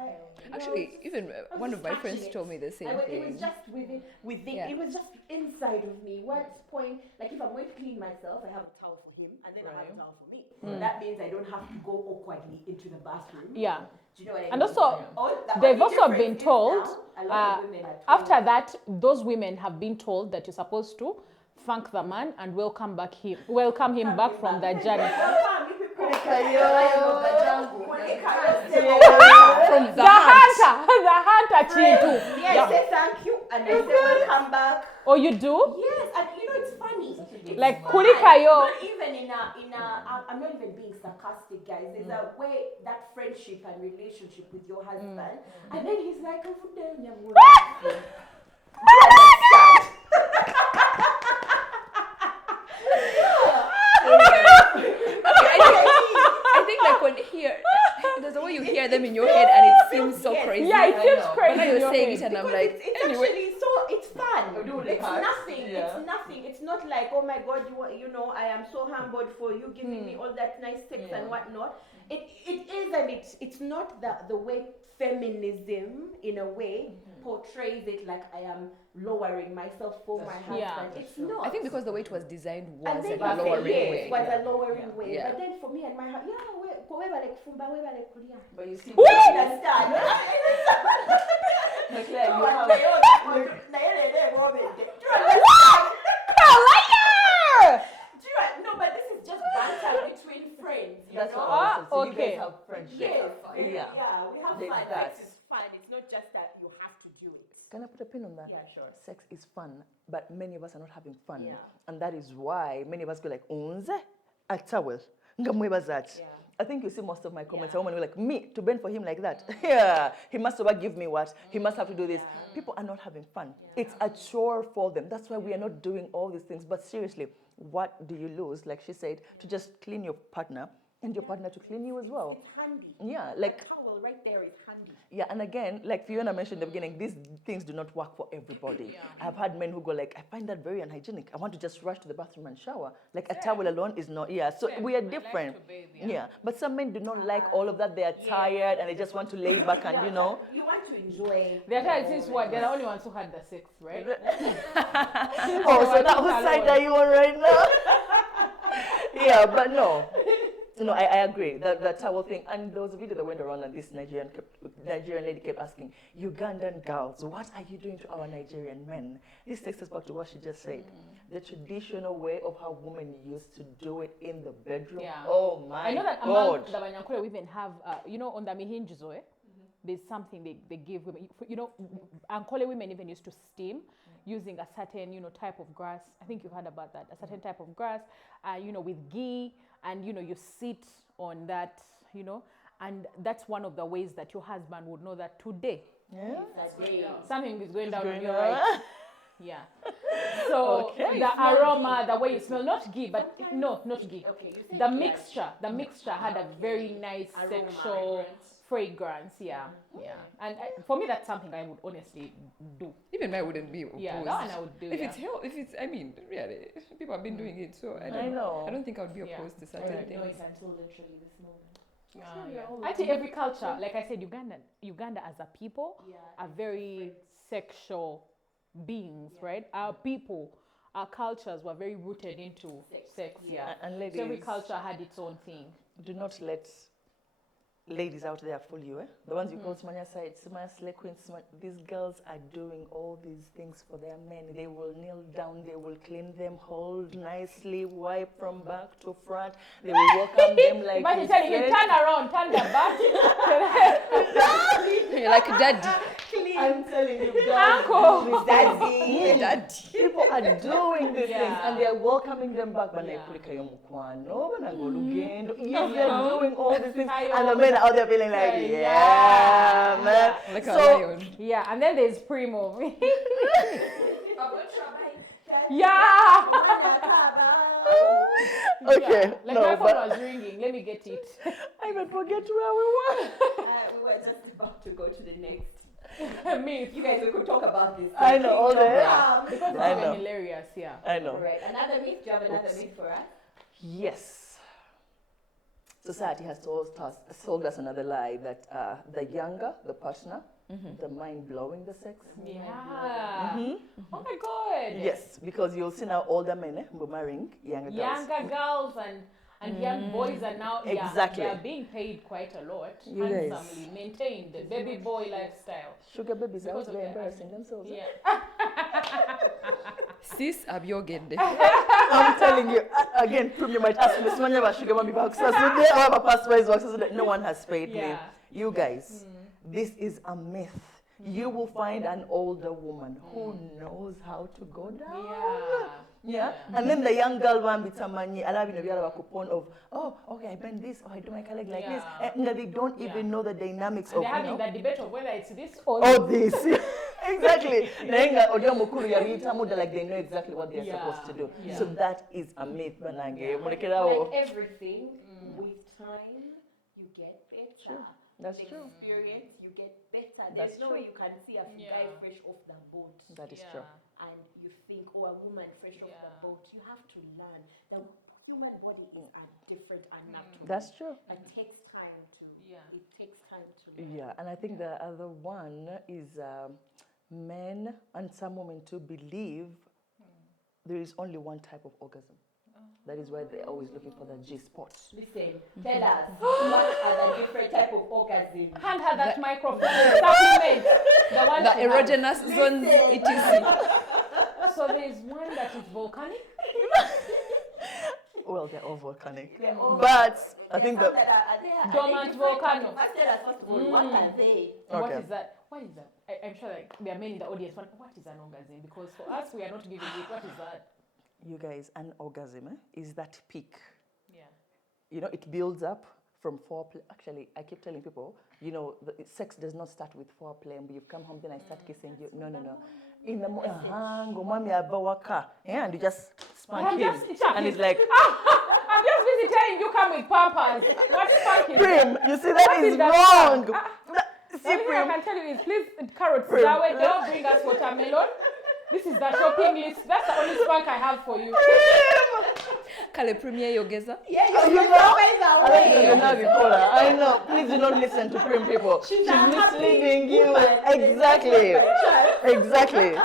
Actually, even one of my friends touching it. told me the same It thing. was just within. Yeah. It was just inside of me. What point? Like if I'm going to clean myself, I have a towel for him, and then I have a towel for me. That means I don't have to go awkwardly into the bathroom. Yeah. Do you know what I mean? And also, The they've only also difference been is told, now, a lot of women are told after that, those women have been told that you're supposed to thank the man and welcome him back from the journey. From The hunter chintu. Yeah, I say thank you and I say welcome back. Oh, you do? Yes, and it's funny. It's Like, fun. kulikayo. Not even I'm not even being sarcastic, guys. There's a way that friendship and relationship with your husband, and then he's like, I think like when hear there's a way you hear them in your head and it seems so crazy. Yeah, it seems But crazy. now in you're your saying head. it and I'm Because like, it's anyway. actually it's fun. It's hearts. nothing. Yeah. It's nothing. It's not like, oh my God, I am so humbled for you giving me all that nice sex and whatnot. It is, and it's not the way feminism in a way portrays it, like I am lowering myself for my husband. Yeah. It's not. I think because the way it was designed and was then like a lowering way. was a lowering way. Yeah. But then for me and my husband, But you see, you understand? Claire, you have. No, but this is just banter between friends, That's what Ah, I was saying. So you okay. guys have friendship. Yes, Yeah. we have There's fun. that. Sex is fun. It's not just that you have to do it. Can I put a pin on that? Yeah, sure. Sex is fun, but many of us are not having fun. Yeah. And that is why many of us go like, unze, a towel. Ngamwebazat. Yeah. I think you see most of my comments, Yeah. a woman will like, me, to bend for him like that. Yeah, he must give me what? He must have to do this. People are not having fun. It's a chore for them. That's why we are not doing all these things. But seriously, what do you lose, like she said, to just clean your partner And your partner to clean you as well. It's handy. Yeah, That like towel right there is handy. yeah, and again, like Fiona mentioned in the beginning, these things do not work for everybody. Yeah. I've had men who go like, I find that very unhygienic. I want to just rush to the bathroom and shower. Like a towel alone is not. Yeah, so Same. we are I like different. to bathe, yeah. But some men do not like all of that. They are tired and they just want to lay back and You want to enjoy. They're tired since what? They're the only ones who had the sex, right? Oh, so that whose side are you on right now? Yeah, but no. No, I agree. The towel thing. And there was a video that went around and this Nigerian lady kept asking, Ugandan girls, what are you doing to our Nigerian men? This takes us back to what she just said. The traditional way of how women used to do it in the bedroom. Yeah. Oh my I know that God. among the Banyankole, we even have, on the mihinjizo, there's something they give women. Ankole women even used to steam using a certain, type of grass. I think you've heard about that. A certain type of grass, with ghee, and, you sit on that, and that's one of the ways that your husband would know that today something is going down on your right. Yeah. So the aroma, the way you smell, not ghee, but no, not ghee. Okay, you said The mixture had a very nice Aroma. sexual fragrance. Yeah. And for me, that's something I would honestly do. Even I wouldn't be opposed. Yeah, that one I would do. If yeah. I mean, really, people have been doing it, so I know. don't think I would be opposed to certain know things. it until literally this moment. I think every culture, like I said, Uganda as a people are very sexual beings, right? Our people, our cultures were very rooted into sex. Yeah. And ladies, So every culture had its own thing. do not let ladies out there fool you, eh? The ones you call Smanya side, Smanya slay queens, these girls are doing all these things for their men. They will kneel down, they will clean them, hold nicely, wipe from back to front. They will welcome them like Imagine telling you, turn around, turn their back. You're like, Daddy. I'm telling you, Uncle. Daddy. People are doing these things and they are welcoming them back. They're doing all these things. And the men are out there feeling like, yeah, man. Like So- a lion. Yeah, and then there's Prim. Yeah. Okay, Like no, my phone but was ringing. Let me get it. I even forget where we were. We were just about to go to the next. Me. You guys, we could talk about this. I know, all day. Because it's I even know. hilarious, yeah. I know. All right, another myth. Do you have another myth for us? Yes. Society has told us another lie that the younger the partner, the mind blowing the sex. Yeah. Oh my God. Yes, because you'll see now older men who are marrying younger girls. Younger girls and young boys are now Exactly. they are being paid quite a lot, You guys. handsomely, maintained the baby boy lifestyle. Sugar babies are Because out of there the embarrassing themselves. Yeah. Sis abyogende. I'm telling you, again, Prim, you might ask me, this one sugar mommy box. So they have a passport box. So no one has paid me. Yeah. You guys, this is a myth. You will find an older woman who knows how to go down. Yeah. And then the young girl one be tamani allowing a coupon of, oh, okay, I bend this, or I do my leg like this. And they don't even know the dynamics And of they're having that debate of whether it's this or this. Exactly. Like they know exactly what they're supposed to do. Yeah. So that is a myth, Banange. Like everything, with time, you get better. True. That's With true. experience, you get better. That's There's no true. way you can see a guy fresh off the boat. That is true. And you think, oh, a woman fresh off the boat. You have to learn. The human body is a different anatomy. That's true. It takes time to. It takes time to learn. Yeah, and I think the other one is men and some women to believe there is only one type of orgasm. That is why they're always looking for the G spot. Listen, tell us what are the different type of orgasms? Hand her that microphone. Supplement. The one The she has. erogenous zones, etc. So there's one that is volcanic. Well, they're all volcanic. But I think the Dormant volcano. First tell us, first of all, what are they? What Okay. is that? What is that? I'm sure like there are many in the audience. What is an orgasm? Because for us, we are not giving it. What is that? you guys, an orgasm is that peak. Yeah. You know, it builds up from foreplay. Actually, I keep telling people, you know, sex does not start with foreplay and you've come home, then I start kissing you. No, no, no. In the morning, and you just spank him. And it's like, I'm just busy Imagine telling you come with pampers. What the fuck is Prim, you see that What is is that wrong. song? See, The only thing I Prim, can tell you is please, carrots, Prim. that way, don't bring us watermelon. This is the shopping list. That's the only spank I have for you. Kale premier yogeza. Yeah, You you know? always I don't away. even know Nicola. I know. Please do not listen to Prim people. She's a happy misleading you. woman. Exactly. Child. Exactly.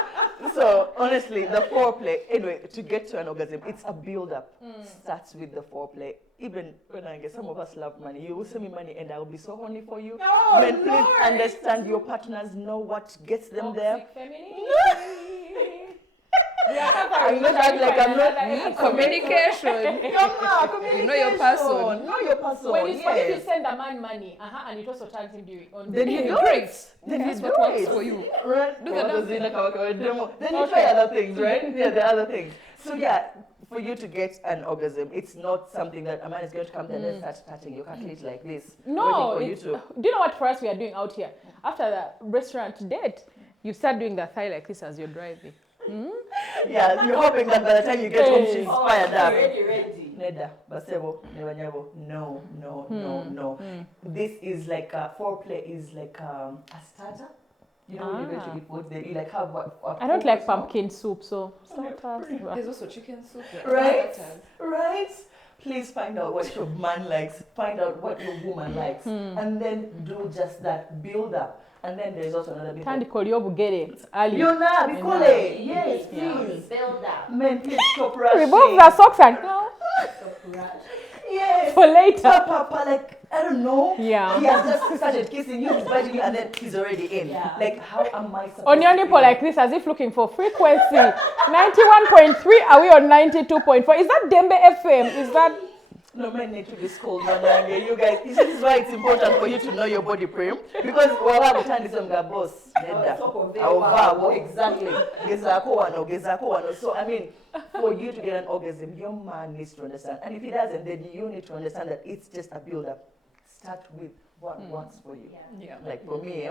So honestly, the foreplay. Anyway, to get to an orgasm, it's a build-up. Starts with the foreplay. Even when I get some of us love money, you will send me money and I will be so horny for you. No, Men, please Lord. understand your partners know what gets them there. Toxic femininity. We are covering I'm not acting like I'm not- another episode. Communication. Come on, You know your person. Know your person. When you, if you yes. send a man money, and it also turns him doing on Then you do Great. it. Then That's you what do works it. for you. Right? Do the damn thing. Then you try other things, right? Yeah, the other things. So yeah, for you to get an orgasm, it's not something that a man is going to come there and start touching your clit like this. No, waiting it's, for you to. do you know what for us we are doing out here? After the restaurant date, you start doing the thigh like this as you're driving. Yeah, you're hoping that by the time you get home, she's Oh, fired up. ready. Neda, basebo, nebanyabo. No. This is like foreplay is like a starter. You know, when you go to eat food, you like have what? I don't like pumpkin soup, so starters. There's also chicken soup. Right? Right? Please find out what your man likes, find out what your woman likes, and then do just that, build up. And then there's also another bit. Tandi koliobu get it. Ali. You're not, Bikole. Yes, Yeah. please. Build up. Men, please stop rushing. Remove the socks and no. Yes. For later. Papa, like, I don't know. Yeah. He has just started kissing you, he's biting you, and then he's already in. Yeah. Like, how am I supposed On your to nipple feel? like this, as if looking for frequency. 91.3, are we on 92.4? Is that Dembe FM? Is that... No, men need to be schooled, Manange. You guys, this is why it's important for you to know your body, Prim. Because we'll have a time this boss. Exactly. Gezako wano. So, I mean, for you to get an orgasm, your man needs to understand. And if he doesn't, then you need to understand that it's just a build-up. Start with what works for you. Yeah. Like for me,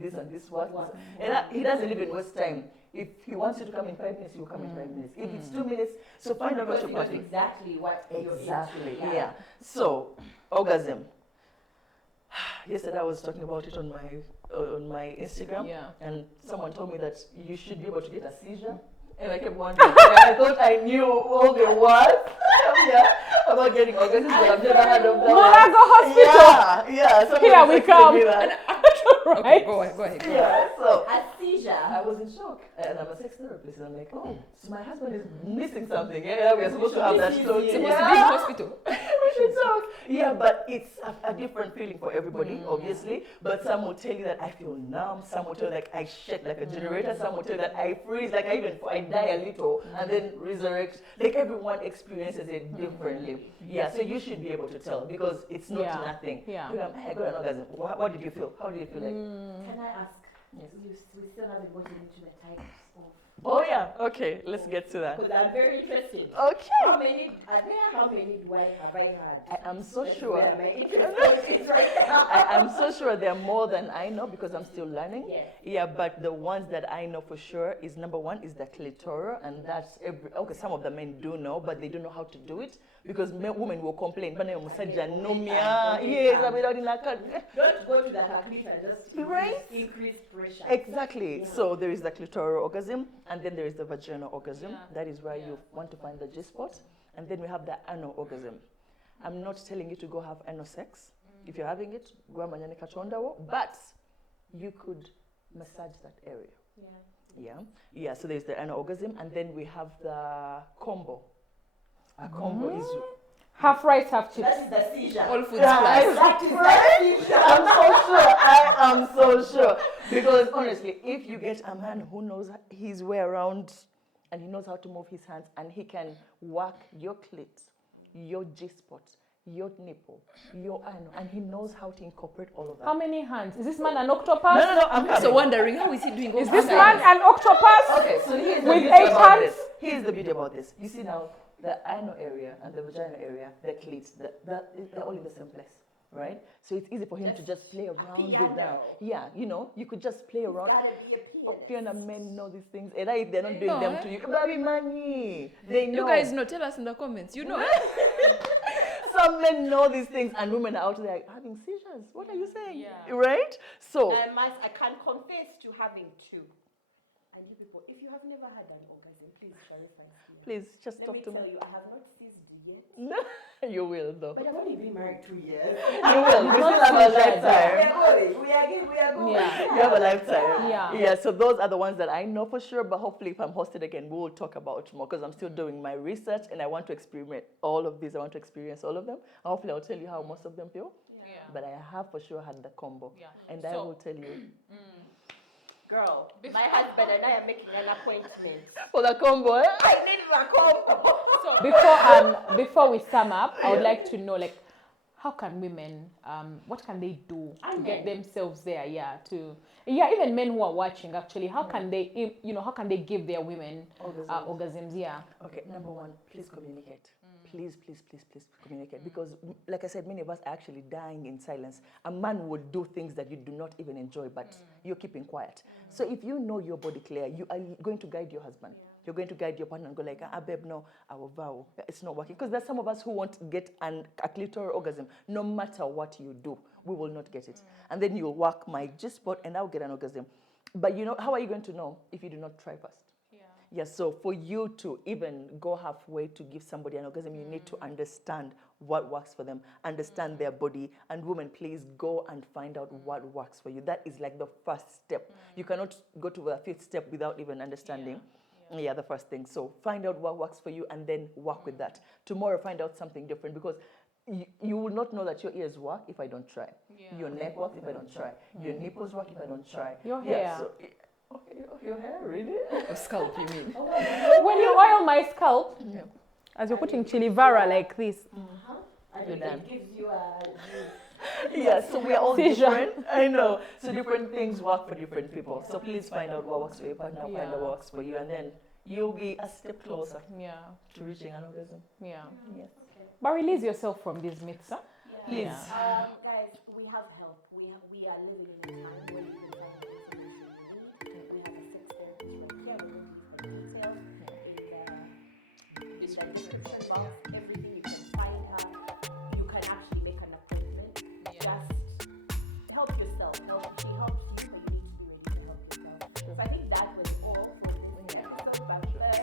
this and this works. And he doesn't even waste time. If he wants you to come in 5 minutes, you come in 5 minutes. If it's 2 minutes, so find out what Because your he knows partner. exactly what you're Exactly, into. yeah. So, orgasm. Yesterday I was talking about it on my Instagram, Yeah. and someone told me that you should be able to get a seizure. And I kept wondering, I thought I knew all the words about getting orgasms, but I've never heard of that. Monago Hospital. Yeah, someone Here we texted come. me that. Okay, Right? go ahead. Yeah, so A seizure. I was in shock, and I'm a sex therapist, and I'm like, oh, so my husband is missing something. Yeah, we're supposed to have that talk. It's supposed to be in hospital. We should talk. Yeah, but it's a different feeling for everybody, obviously. But some will tell you that I feel numb. Some will tell you like I shake like a generator. Some will tell you that I freeze, like I die a little and then resurrect. Like everyone experiences it differently. Yeah, so you should be able to tell because it's not Yeah. nothing. Yeah. You know, I got an orgasm. What did you feel? How did you feel like? Can I ask? Yes. We still haven't gotten into the types of. Oh yeah. Okay, let's get to that. Because I'm very interested. Okay. How many are there? How many have I had? I am so That's sure. where my interest is right now. I am so sure there are more than I know because I'm still learning. Yes. Yeah, but the ones that I know for sure is number one is the clitoral, and that's okay. Some of the men do know, but they don't know how to do it because women will complain. But yes, Don't go to the calculator, just Right? increase pressure. exactly. Yeah. So there is the clitoral orgasm, and then there is the vaginal orgasm. Yeah. That is where you want to find the G spot, and then we have the anal orgasm. I'm not telling you to go have anal sex. If you're having it, go manyane katondawo, but you could massage that area. Yeah. So there's the anal orgasm, and then we have the combo. A combo is Half rice, half chips. That is the seizure. All foods Yeah, plus. That is the seizure. I'm so sure. I am so sure. Because honestly, if you get a man who knows his way around and he knows how to move his hands and he can work your clit, your G-spot, your nipple, your anal, and he knows how to incorporate all of that. How many hands? Is this man an octopus? No, I'm coming. So wondering how is he doing? Is this man an octopus? Okay, so here's the With beauty 8 about hands? this. Here's the beauty about this. You see now, the anal area and the vaginal area, the clit, they're all in the same place. right? So it's easy for him to just play around with piano. that. Yeah, you know, you could just play around. Gotta be a pianist. Piano men know these things, and if they're not doing them to you, baby money, they know. You guys know, tell us in the comments. You know. Some men know these things, and women are out there having seizures. What are you saying? Yeah. Right? So, I can confess to having two. And you people, if you have never had an orgasm, please Sharifa. please just Let talk me to tell me. you, I have not seized yet. You will, though. But I've only been married 2 years. You will. We still have a lifetime. We are going. Yeah. You have a lifetime. Yeah. Yeah, so those are the ones that I know for sure, but hopefully if I'm hosted again, we will talk about more because I'm still doing my research and I want to experiment all of these. I want to experience all of them. Hopefully I'll tell you how most of them feel. Yeah. But I have for sure had the combo. Yeah. And I So- will tell you. Girl, my husband and I are making an appointment. For the combo, eh? I need my combo. So Before we sum up, I would like to know, like, how can women, what can they do to And get men. themselves there? Even men who are watching, actually, how can they, how can they give their women orgasms? Yeah. Okay, number one, please communicate. Please, please, please, please communicate. Because, like I said, many of us are actually dying in silence. A man will do things that you do not even enjoy, but you're keeping quiet. So if you know your body clear, you are going to guide your husband. You're going to guide your partner and go like, babe, no, I will vow. It's not working. Because there's some of us who won't get a clitoral orgasm. No matter what you do, we will not get it. And then you'll work my G-spot and I'll get an orgasm. But how are you going to know if you do not try first? Yes, so for you to even go halfway to give somebody an orgasm, you need to understand what works for them, understand their body. And women, please go and find out what works for you. That is like the first step. You cannot go to the fifth step without even understanding. Yeah, the first thing. So find out what works for you and then work with that. Tomorrow, find out something different because you will not know that your ears work if I don't try. Your neck works if I don't try. Your nipples work if I don't try. Your hair. Yeah, so, okay, your hair, really? Or scalp, you mean? When you oil my scalp, as you're putting chili vara like this, And it gives you a... Yeah, so we are all Seizure. different. I know. So different things work for different people. So please find out what works for your partner, find out what works for you, and then you'll be a step closer to reaching an orgasm. Yeah. Yes. But release yourself from these myths, huh? Please. Guys, we have help. We are living in a time where you can find the information you need. We have a sex therapist right here. We're going to leave her details in the description box. Everything you can find her. You can actually make an appointment. Just help yourself. She helps you, but you need to be ready to help yourself. So I think that was all for this episode. But first,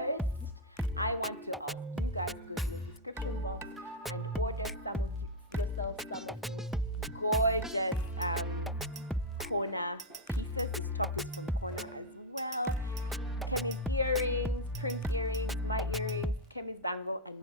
I want to ask you guys to go to the description box and order yourself some gorgeous corner pieces, topics from corner as well. Kemi's earrings, Prim's earrings, my earrings, Kemi's bangle, and